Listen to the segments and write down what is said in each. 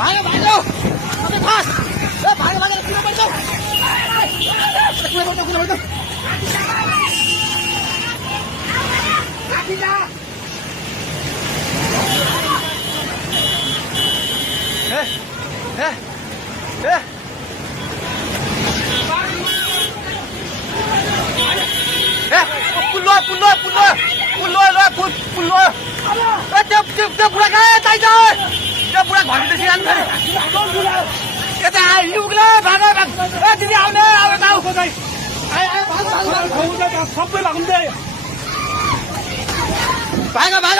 भागो भागो अबे फास ए भागो भागो किन पर्छ किन पर्छ जा त्यो बुढा कहाँ चाहिन्छ त्यो बुढा घरदेखि आन्छ यता आइपुग्ला भाग ए दिदी आउने अब जाऊ खोजाइ सबै भाग्दै भाग भाग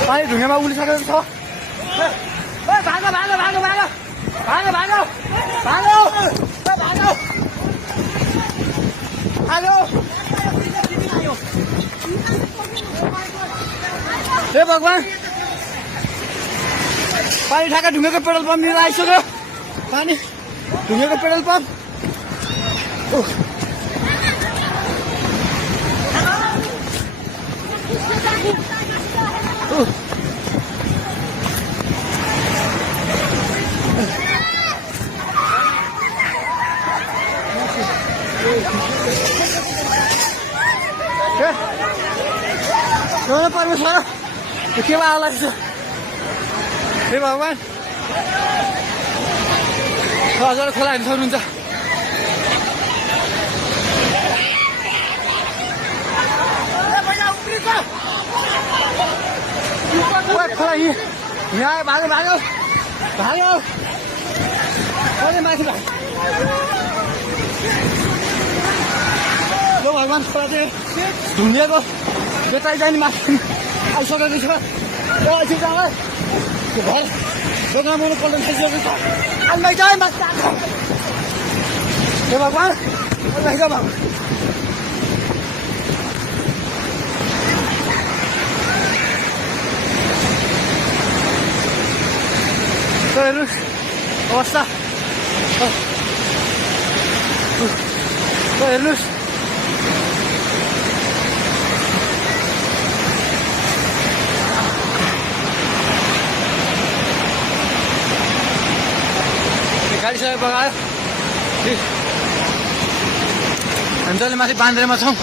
पानी ढुङ्गामा उलिसकेको छ भाग भाग भाग भाग भाग भाग भाग हेलो हे भगवान पानी ठाका ढुङ्गेको पेट्रोल पम्प लिएर आइसक्यो पानी ढुङ्गेको पेट्रोल पम्प परमेश्वर के आला हे भगवान हजुर खोला हेर्नु सक्नुहुन्छ खोला यहाँ भाग्यो भाग्यो भाग्यो माथि यो भगवान खोला चाहिँ ढुङ्गेको बेटाइ जाने माथि आइसकेको छ त्यो घर दोकान बनाउनु पर्ने थालिसकेको छ अलि जाइ माथि हे भगवान हेर्नुहोस् अवस्था हेर्नुहोस् गाडी सबै बगायो हामी जहिले माथि बान्द्रेमा छौँ